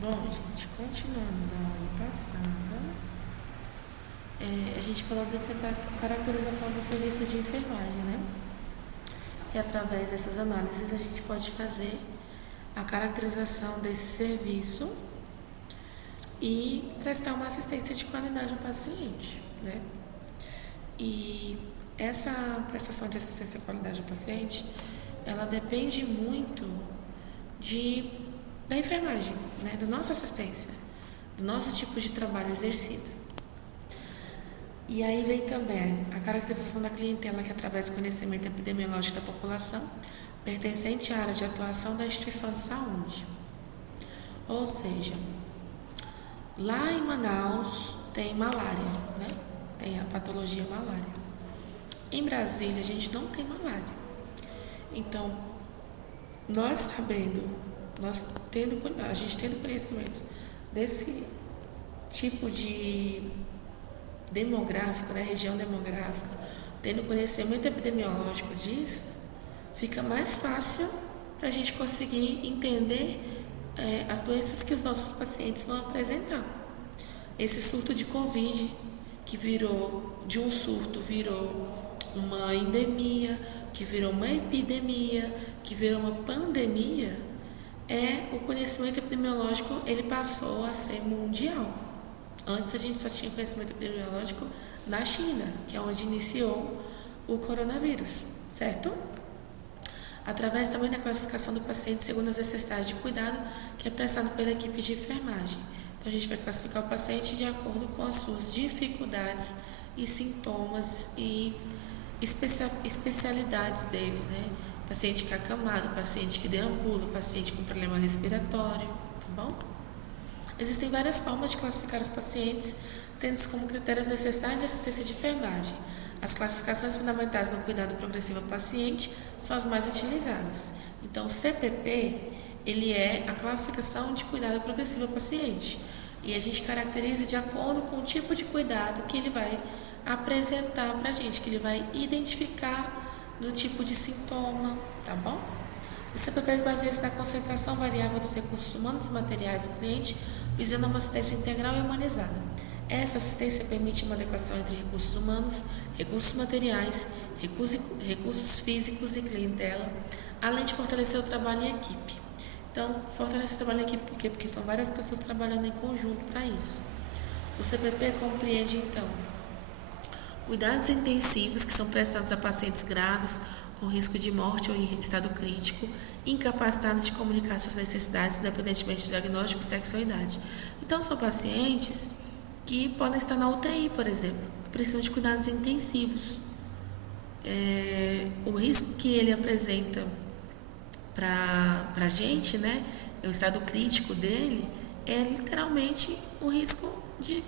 Bom, gente, continuando da aula passada, a gente falou dessa caracterização do serviço de enfermagem, né? E através dessas análises a gente pode fazer a caracterização desse serviço e prestar uma assistência de qualidade ao paciente, né? E essa prestação de assistência de qualidade ao paciente, ela depende muito da enfermagem, né? Da nossa assistência, do nosso tipo de trabalho exercido. E aí vem também a caracterização da clientela que, através do conhecimento epidemiológico da população, pertencente à área de atuação da instituição de saúde. Ou seja, lá em Manaus tem malária, né? Tem a patologia malária. Em Brasília a gente não tem malária. Então, a gente tendo conhecimento desse tipo de demográfico, né, região demográfica, tendo conhecimento epidemiológico disso, fica mais fácil para a gente conseguir entender as doenças que os nossos pacientes vão apresentar. Esse surto de Covid, que de um surto virou uma endemia, que virou uma epidemia, que virou uma pandemia, o conhecimento epidemiológico ele passou a ser mundial. Antes a gente só tinha conhecimento epidemiológico na China, que é onde iniciou o coronavírus, certo? Através também da classificação do paciente segundo as necessidades de cuidado que é prestado pela equipe de enfermagem. Então a gente vai classificar o paciente de acordo com as suas dificuldades e sintomas e especialidades dele, né? Paciente que é acamado, paciente que deambula, paciente com problema respiratório, tá bom? Existem várias formas de classificar os pacientes, tendo como critério as necessidades de assistência de enfermagem. As classificações fundamentais no cuidado progressivo ao paciente são as mais utilizadas. Então, o CPP, ele é a classificação de cuidado progressivo ao paciente. E a gente caracteriza de acordo com o tipo de cuidado que ele vai apresentar para a gente, que ele vai identificar do tipo de sintoma, tá bom? O CPP baseia-se na concentração variável dos recursos humanos e materiais do cliente, visando uma assistência integral e humanizada. Essa assistência permite uma adequação entre recursos humanos, recursos materiais, recursos físicos e clientela, além de fortalecer o trabalho em equipe. Então, fortalecer o trabalho em equipe por quê? Porque são várias pessoas trabalhando em conjunto para isso. O CPP compreende, então, cuidados intensivos que são prestados a pacientes graves, com risco de morte ou em estado crítico, incapacitados de comunicar suas necessidades, independentemente do diagnóstico, sexo ou idade. Então, são pacientes que podem estar na UTI, por exemplo, que precisam de cuidados intensivos. O risco que ele apresenta para a gente, né, o estado crítico dele, é literalmente o risco de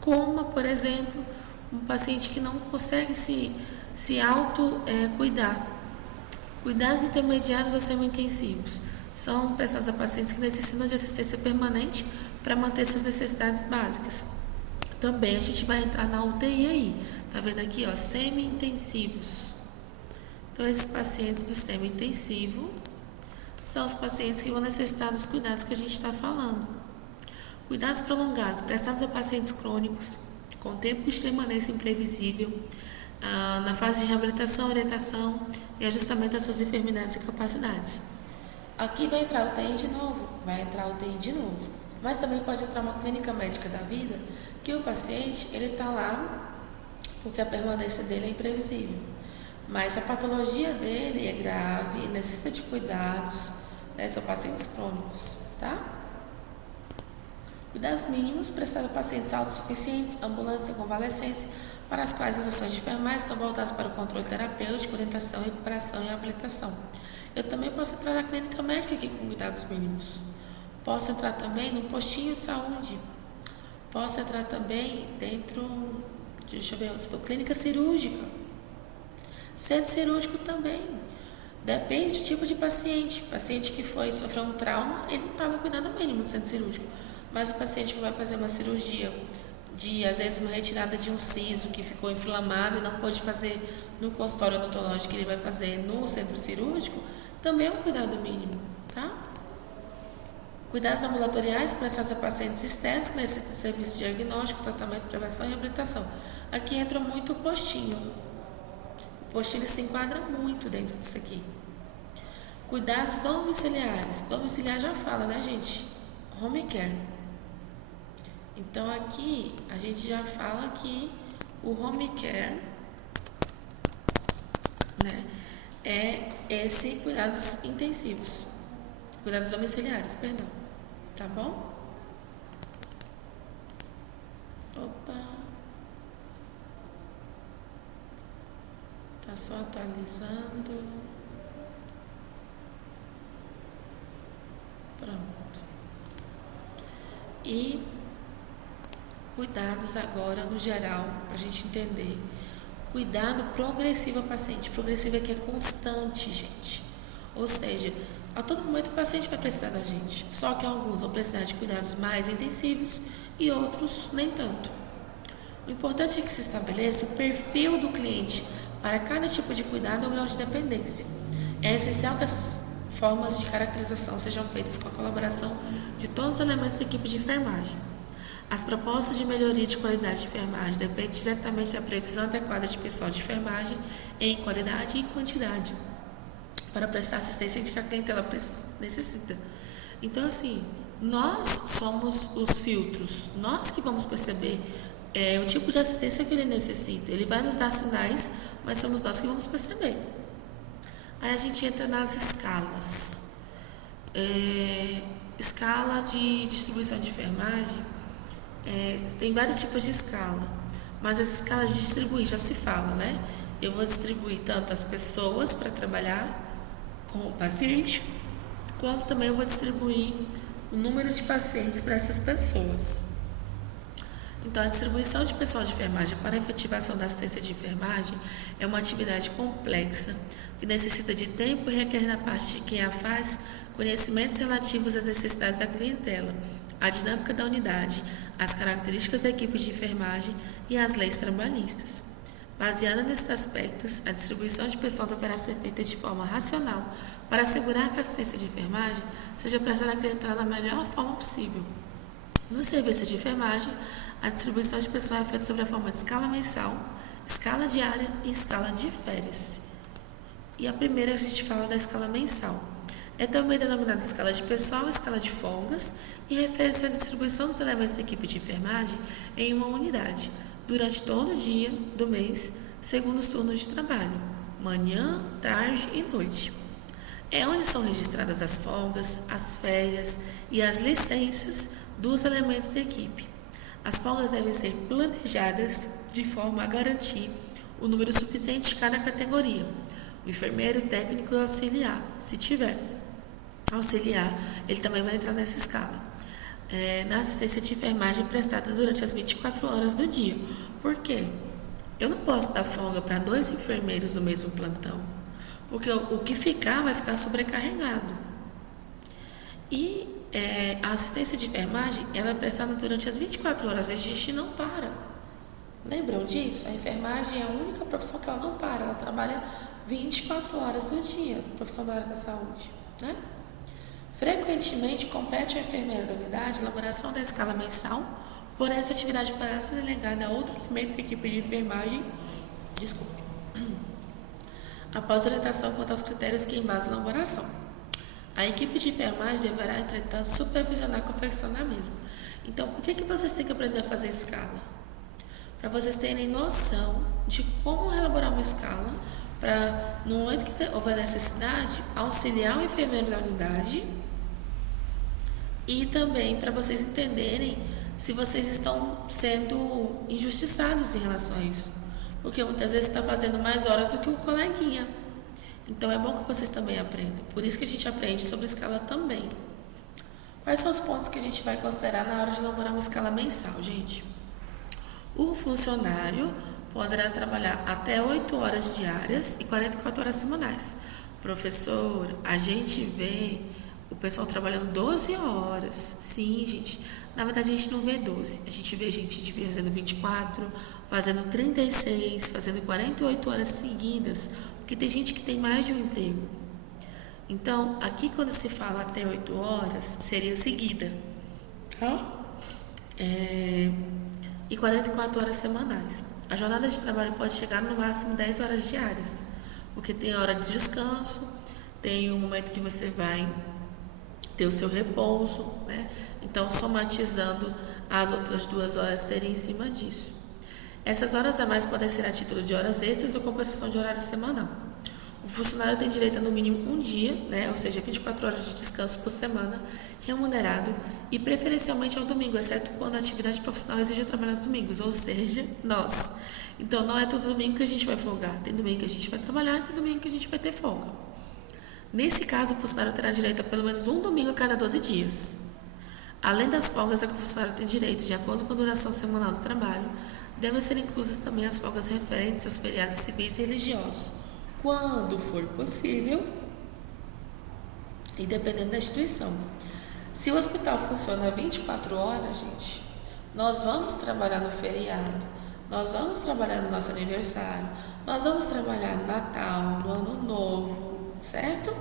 coma, por exemplo, um paciente que não consegue se auto-cuidar. Cuidados intermediários ou semi-intensivos são prestados a pacientes que necessitam de assistência permanente para manter suas necessidades básicas. Também a gente vai entrar na UTI aí, tá vendo aqui, ó, semi-intensivos. Então, esses pacientes do semi-intensivo são os pacientes que vão necessitar dos cuidados que a gente está falando. Cuidados prolongados prestados a pacientes crônicos com tempo de permanência imprevisível, na fase de reabilitação, orientação e ajustamento às suas enfermidades e capacidades. Aqui vai entrar o UTI de novo, mas também pode entrar uma clínica médica da vida, que o paciente ele está lá porque a permanência dele é imprevisível, mas a patologia dele é grave, ele necessita de cuidados, né? São pacientes crônicos, tá? Cuidados mínimos prestados a pacientes autossuficientes, ambulantes e convalescência, para as quais as ações de enfermagem estão voltadas para o controle terapêutico, orientação, recuperação e reabilitação. Eu também posso entrar na clínica médica aqui com cuidados mínimos. Posso entrar também no postinho de saúde. Posso entrar também dentro, clínica cirúrgica. Centro cirúrgico também. Depende do tipo de paciente. Paciente que sofreu um trauma, ele não está no cuidado mínimo do centro cirúrgico. Mas o paciente que vai fazer uma cirurgia às vezes, uma retirada de um siso que ficou inflamado e não pode fazer no consultório odontológico, ele vai fazer no centro cirúrgico, também é um cuidado mínimo, tá? Cuidados ambulatoriais prestados a pacientes externos que necessitam de serviço de diagnóstico, tratamento, prevenção e reabilitação. Aqui entra muito o postinho. O postinho se enquadra muito dentro disso aqui. Cuidados domiciliares. Domiciliar já fala, né, gente? Home care. Então, aqui a gente já fala que o home care, né, é esse cuidados intensivos. Cuidados domiciliares, perdão. Tá bom? Opa. Tá só atualizando. Pronto. E cuidados agora no geral, pra gente entender. Cuidado progressivo ao paciente. Progressivo é que é constante, gente. Ou seja, a todo momento o paciente vai precisar da gente. Só que alguns vão precisar de cuidados mais intensivos e outros nem tanto. O importante é que se estabeleça o perfil do cliente para cada tipo de cuidado ou grau de dependência. É essencial que essas formas de caracterização sejam feitas com a colaboração de todos os elementos da equipe de enfermagem. As propostas de melhoria de qualidade de enfermagem dependem diretamente da previsão adequada de pessoal de enfermagem em qualidade e quantidade para prestar assistência que a clientela necessita. Então, assim, nós somos os filtros, nós que vamos perceber o tipo de assistência que ele necessita. Ele vai nos dar sinais, mas somos nós que vamos perceber. Aí a gente entra nas escalas. Escala de distribuição de enfermagem. Tem vários tipos de escala, mas as escalas de distribuir já se fala, né? Eu vou distribuir tanto as pessoas para trabalhar com o paciente, quanto também eu vou distribuir o número de pacientes para essas pessoas. Então, a distribuição de pessoal de enfermagem para a efetivação da assistência de enfermagem é uma atividade complexa que necessita de tempo e requer da parte de quem a faz conhecimentos relativos às necessidades da clientela, à dinâmica da unidade, às características da equipe de enfermagem e às leis trabalhistas. Baseada nesses aspectos, a distribuição de pessoal deverá ser feita de forma racional para assegurar que a assistência de enfermagem seja prestada à clientela da melhor forma possível. No serviço de enfermagem, a distribuição de pessoal é feita sobre a forma de escala mensal, escala diária e escala de férias. E a primeira a gente fala da escala mensal. É também denominada escala de pessoal, escala de folgas, e refere-se à distribuição dos elementos da equipe de enfermagem em uma unidade, durante todo o dia do mês, segundo os turnos de trabalho, manhã, tarde e noite. É onde são registradas as folgas, as férias e as licenças dos elementos da equipe. As folgas devem ser planejadas de forma a garantir o número suficiente de cada categoria, o enfermeiro, o técnico e o auxiliar, se tiver. Auxiliar, ele também vai entrar nessa escala. Na assistência de enfermagem prestada durante as 24 horas do dia. Por quê? Eu não posso dar folga para 2 enfermeiros no mesmo plantão, porque o que ficar vai ficar sobrecarregado. E a assistência de enfermagem, ela é prestada durante as 24 horas, a gente não para. Lembram disso? A enfermagem é a única profissão que ela não para, ela trabalha 24 horas do dia, profissão da área da saúde, né? Frequentemente compete ao enfermeiro da unidade a elaboração da escala mensal, porém essa atividade poderá ser delegada a outro elemento da equipe de enfermagem, após orientação quanto aos critérios que embasam a elaboração. A equipe de enfermagem deverá, entretanto, supervisionar a confecção da mesma. Então, por que vocês têm que aprender a fazer escala? Para vocês terem noção de como elaborar uma escala, para, no momento que houver necessidade, auxiliar o enfermeiro da unidade e também para vocês entenderem se vocês estão sendo injustiçados em relação a isso. Porque muitas vezes está fazendo mais horas do que o coleguinha. Então, é bom que vocês também aprendam. Por isso que a gente aprende sobre escala também. Quais são os pontos que a gente vai considerar na hora de elaborar uma escala mensal, gente? O funcionário poderá trabalhar até 8 horas diárias e 44 horas semanais. Professor, a gente vê o pessoal trabalhando 12 horas. Sim, gente. Na verdade, a gente não vê 12. A gente vê gente fazendo 24, fazendo 36, fazendo 48 horas seguidas. Porque tem gente que tem mais de um emprego. Então, aqui quando se fala até 8 horas, seria seguida, tá? E 44 horas semanais. A jornada de trabalho pode chegar no máximo 10 horas diárias, porque tem hora de descanso, tem um momento que você vai ter o seu repouso, né? Então, somatizando, as outras 2 horas seriam em cima disso. Essas horas a mais podem ser a título de horas extras ou compensação de horário semanal. O funcionário tem direito a no mínimo um dia, né, ou seja, 24 horas de descanso por semana, remunerado e preferencialmente ao domingo, exceto quando a atividade profissional exige trabalhar aos domingos, ou seja, nós. Então não é todo domingo que a gente vai folgar, tem domingo que a gente vai trabalhar, tem domingo que a gente vai ter folga. Nesse caso, o funcionário terá direito a pelo menos um domingo a cada 12 dias. Além das folgas a que o funcionário tem direito, de acordo com a duração semanal do trabalho, devem ser inclusas também as folgas referentes aos feriados civis e religiosos, quando for possível e dependendo da instituição. Se o hospital funciona 24 horas, gente, nós vamos trabalhar no feriado, nós vamos trabalhar no nosso aniversário, nós vamos trabalhar no Natal, no Ano Novo, certo?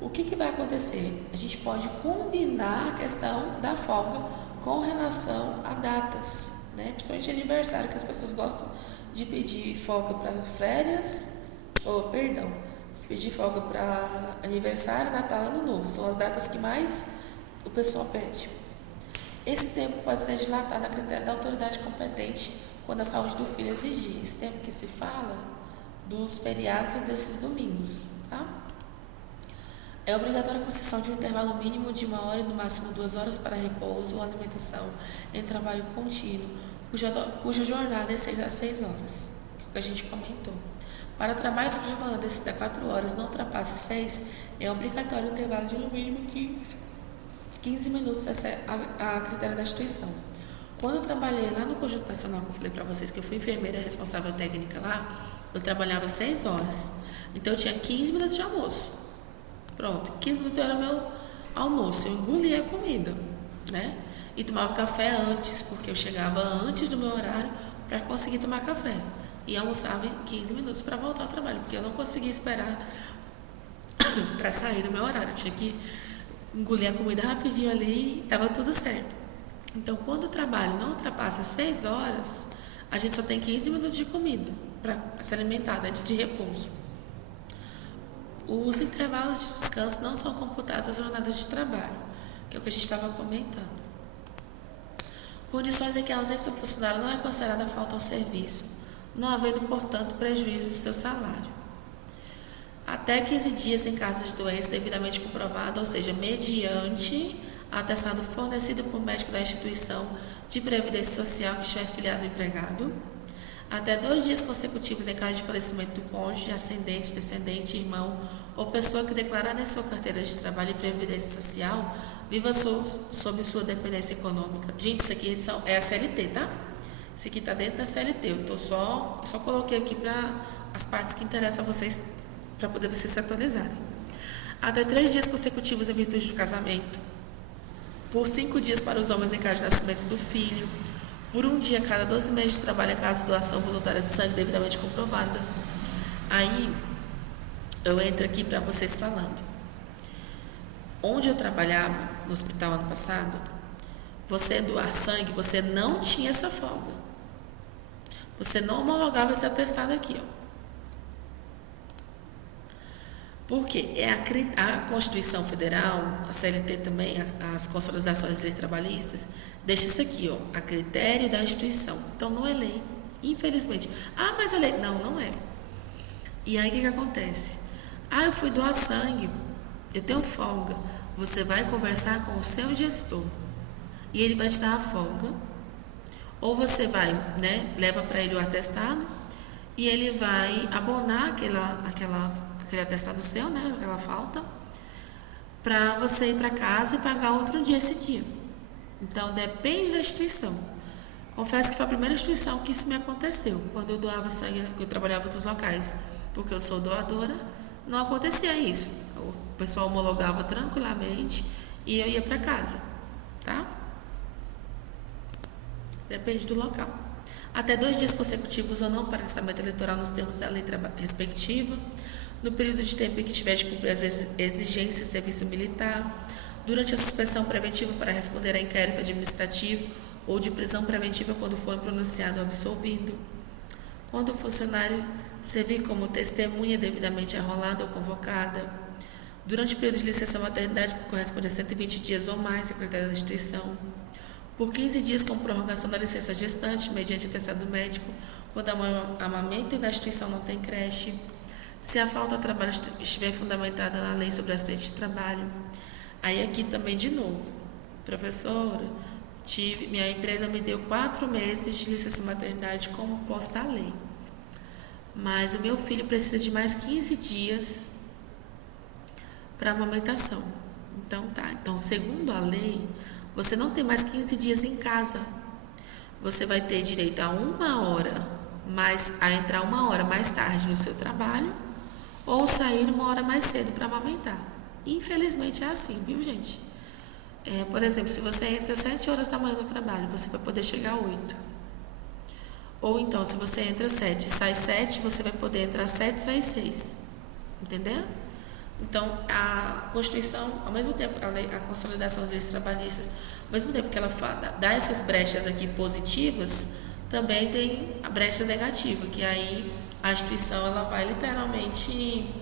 O que vai acontecer? A gente pode combinar a questão da folga com relação a datas, né? Principalmente aniversário, que as pessoas gostam de pedir folga para férias, pedir folga para aniversário, Natal e Ano Novo. São as datas que mais o pessoal pede. Esse tempo pode ser dilatado a critério da autoridade competente quando a saúde do filho exigir. Esse tempo que se fala dos feriados e desses domingos, tá? É obrigatória a concessão de um intervalo mínimo de 1 hora e no máximo 2 horas para repouso ou alimentação em trabalho contínuo, cuja jornada é 6 a 6 horas, que é o que a gente comentou. Para trabalhos cuja jornada exceda 4 horas não ultrapasse 6, é obrigatório o intervalo de no mínimo 15 minutos a critério da instituição. Quando eu trabalhei lá no Conjunto Nacional, que eu falei para vocês que eu fui enfermeira responsável técnica lá, eu trabalhava 6 horas. Então eu tinha 15 minutos de almoço. Pronto, 15 minutos era meu almoço. Eu engolia a comida, né? E tomava café antes, porque eu chegava antes do meu horário para conseguir tomar café. E almoçava em 15 minutos para voltar ao trabalho, porque eu não conseguia esperar para sair do meu horário. Eu tinha que engolir a comida rapidinho ali e estava tudo certo. Então, quando o trabalho não ultrapassa 6 horas, a gente só tem 15 minutos de comida para se alimentar, antes de repouso. Os intervalos de descanso não são computados nas jornadas de trabalho, que é o que a gente estava comentando. Condições em que a ausência do funcionário não é considerada falta ao serviço, não havendo, portanto, prejuízo do seu salário. Até 15 dias em caso de doença devidamente comprovada, ou seja, mediante atestado fornecido por médico da instituição de previdência social que estiver filiado ao empregado. Até 2 dias consecutivos em caso de falecimento do cônjuge, ascendente, descendente, irmão ou pessoa que declarar em sua carteira de trabalho e previdência social viva sob sua dependência econômica. Gente, isso aqui é a CLT, tá? Isso aqui está dentro da CLT. Eu só coloquei aqui para as partes que interessam a vocês, para poder vocês se atualizarem. Até 3 dias consecutivos em virtude do casamento. Por 5 dias para os homens em caso de nascimento do filho. Por 1 dia a cada 12 meses de trabalho em caso de doação voluntária de sangue devidamente comprovada. Aí, eu entro aqui para vocês falando. Onde eu trabalhava, no hospital ano passado, você doar sangue, você não tinha essa folga. Você não homologava esse atestado aqui, ó. Porque a Constituição Federal, a CLT também, as consolidações de leis trabalhistas, deixa isso aqui, ó, a critério da instituição. Então, não é lei, infelizmente. Ah, mas é lei. Não, não é. E aí, o que acontece? Ah, eu fui doar sangue, eu tenho folga. Você vai conversar com o seu gestor e ele vai te dar a folga. Ou você vai, né, leva para ele o atestado e ele vai abonar aquele atestado seu, né, aquela falta, para você ir para casa e pagar outro dia esse dia. Então, depende da instituição. Confesso que foi a primeira instituição que isso me aconteceu. Quando eu doava sangue, que eu trabalhava em outros locais, porque eu sou doadora, não acontecia isso. O pessoal homologava tranquilamente e eu ia para casa, tá? Depende do local. Até 2 dias consecutivos ou não para alistamento eleitoral nos termos da lei respectiva. no período de tempo em que tiver de cumprir as exigências de serviço militar, durante a suspensão preventiva para responder a inquérito administrativo ou de prisão preventiva quando for pronunciado ou absolvido, quando o funcionário servir como testemunha devidamente arrolada ou convocada, durante o período de licença maternidade que corresponde a 120 dias ou mais, a critério da instituição, por 15 dias com prorrogação da licença gestante, mediante atestado médico, quando a amamento da instituição não tem creche, se a falta de trabalho estiver fundamentada na lei sobre acidente de trabalho. Aí aqui também de novo, professora, minha empresa me deu 4 meses de licença maternidade como consta a lei, mas o meu filho precisa de mais 15 dias para amamentação. Então, segundo a lei, você não tem mais 15 dias em casa. Você vai ter direito a entrar 1 hora mais tarde no seu trabalho ou sair 1 hora mais cedo para amamentar. Infelizmente é assim, viu, gente? Por exemplo, se você entra às 7 horas da manhã no trabalho, você vai poder chegar às 8. Ou então, se você entra às 7 e sai às 7, você vai poder entrar às 7 e sair às 6. Entendeu? Então, a Constituição, ao mesmo tempo, a consolidação das leis trabalhistas, ao mesmo tempo que ela dá essas brechas aqui positivas, também tem a brecha negativa, que aí a instituição ela vai literalmente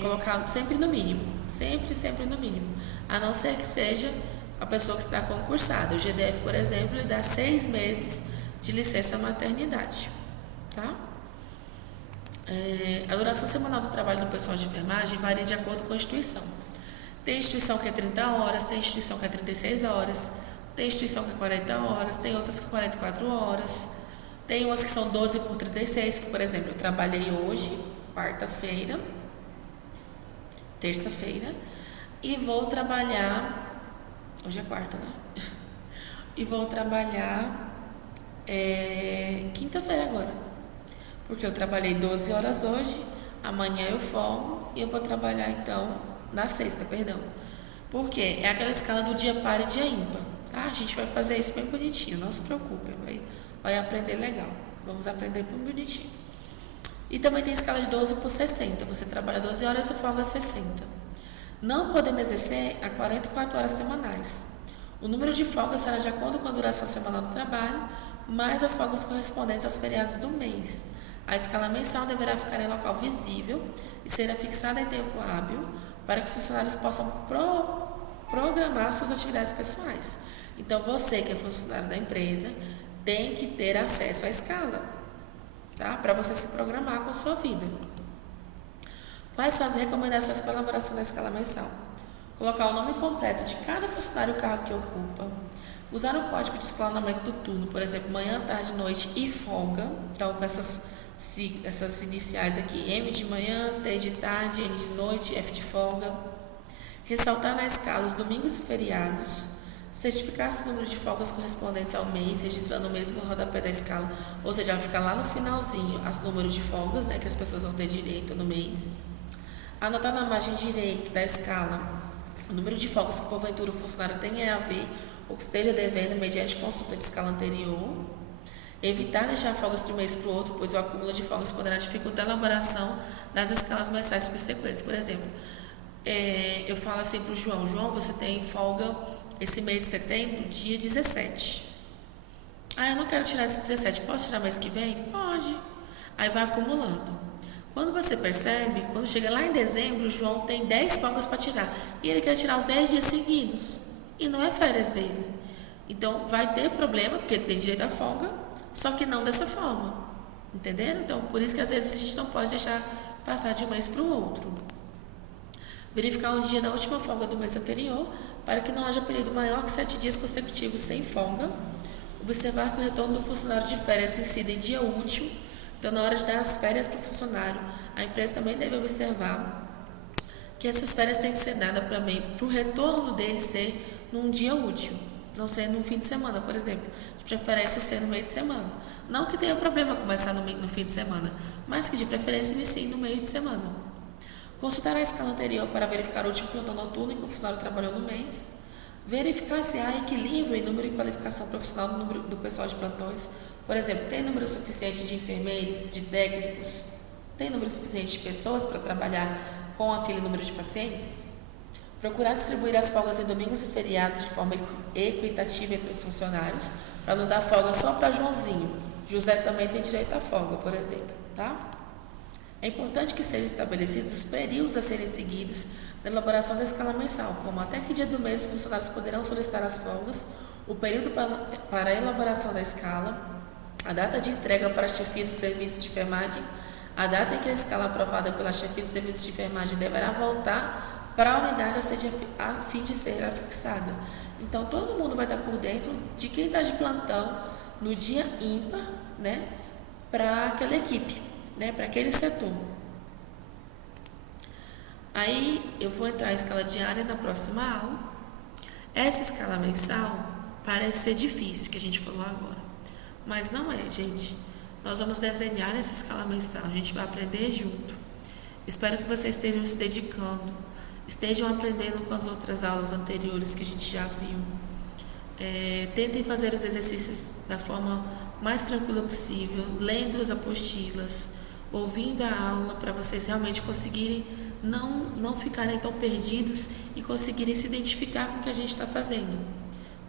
colocar sempre no mínimo, sempre no mínimo, a não ser que seja a pessoa que está concursada. O GDF, por exemplo, ele dá 6 meses de licença maternidade, tá? A duração semanal do trabalho do pessoal de enfermagem varia de acordo com a instituição. Tem instituição que é 30 horas, tem instituição que é 36 horas, tem instituição que é 40 horas, tem outras que é 44 horas, tem umas que são 12 por 36, que, por exemplo, eu trabalhei hoje, terça-feira, e vou trabalhar, hoje é quarta, né? E vou trabalhar quinta-feira agora. Porque eu trabalhei 12 horas hoje, amanhã eu folgo e eu vou trabalhar então na sexta, perdão. Porque é aquela escala do dia par e dia ímpar, tá? A gente vai fazer isso bem bonitinho, não se preocupe, vai aprender legal. Vamos aprender bem bonitinho. E também tem escala de 12 por 60, você trabalha 12 horas e folga 60. Não podendo exercer a 44 horas semanais. O número de folgas será de acordo com a duração semanal do trabalho, mais as folgas correspondentes aos feriados do mês. A escala mensal deverá ficar em local visível e será fixada em tempo hábil para que os funcionários possam programar suas atividades pessoais. Então, você que é funcionário da empresa tem que ter acesso à escala, tá? Para você se programar com a sua vida. Quais são as recomendações para a elaboração da escala mensal? Colocar o nome completo de cada funcionário e o cargo que ocupa. Usar o código de escalonamento do turno, por exemplo, manhã, tarde, noite e folga. Então, com essas iniciais aqui, M de manhã, T de tarde, N de noite, F de folga. Ressaltar na escala os domingos e feriados. Certificar os números de folgas correspondentes ao mês, registrando o mesmo no rodapé da escala, ou seja, vai ficar lá no finalzinho os números de folgas, né, que as pessoas vão ter direito no mês. Anotar na margem direita da escala o número de folgas que porventura o funcionário tenha a ver ou que esteja devendo mediante consulta de escala anterior. Evitar deixar folgas de um mês para o outro, pois o acúmulo de folgas poderá dificultar a elaboração das escalas mensais subsequentes. Por exemplo, eu falo assim para o João, você tem folga esse mês de setembro, dia 17. Eu não quero tirar esse 17, posso tirar mês que vem? Pode. Aí vai acumulando. Quando você percebe, quando chega lá em dezembro, o João tem 10 folgas para tirar. E ele quer tirar os 10 dias seguidos. E não é férias dele. Então, vai ter problema, porque ele tem direito à folga, só que não dessa forma. Entenderam? Então, por isso que às vezes a gente não pode deixar passar de um mês para o outro. Verificar um dia da última folga do mês anterior, para que não haja período maior que 7 dias consecutivos sem folga. Observar que o retorno do funcionário de férias incide em dia útil. Então, na hora de dar as férias para o funcionário, a empresa também deve observar que essas férias têm que ser dadas para o retorno dele ser num dia útil, não ser num fim de semana, por exemplo. De preferência ser no meio de semana. Não que tenha problema começar no fim de semana, mas que de preferência inicie no meio de semana. Consultar a escala anterior para verificar o último plantão noturno em que o funcionário trabalhou no mês. Verificar se há equilíbrio em número e qualificação profissional do número do pessoal de plantões. Por exemplo, tem número suficiente de enfermeiros, de técnicos? tem número suficiente de pessoas para trabalhar com aquele número de pacientes. Procurar distribuir as folgas em domingos e feriados de forma equitativa entre os funcionários, para não dar folga só para Joãozinho. José também tem direito à folga, por exemplo, tá? É importante que sejam estabelecidos os períodos a serem seguidos na elaboração da escala mensal, como até que dia do mês os funcionários poderão solicitar as folgas, o período para a elaboração da escala, a data de entrega para a chefia do serviço de enfermagem, a data em que a escala aprovada pela chefia do serviço de enfermagem deverá voltar para a unidade a fim de ser afixada. Então, todo mundo vai estar por dentro de quem está de plantão no dia ímpar, né, para aquela equipe, né, para aquele setor. Aí, eu vou entrar em escala diária na próxima aula. Essa escala mensal parece ser difícil, que a gente falou agora, mas não é, gente. Nós vamos desenhar essa escala mensal, a gente vai aprender junto. Espero que vocês estejam se dedicando, estejam aprendendo com as outras aulas anteriores que a gente já viu. Tentem fazer os exercícios da forma mais tranquila possível, lendo as apostilas, ouvindo a aula, para vocês realmente conseguirem não ficarem tão perdidos e conseguirem se identificar com o que a gente está fazendo.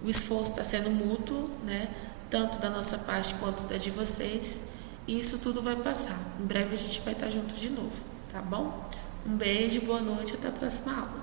O esforço está sendo mútuo, né? Tanto da nossa parte quanto da de vocês, e isso tudo vai passar. Em breve a gente vai estar junto de novo, tá bom? Um beijo, boa noite, até a próxima aula.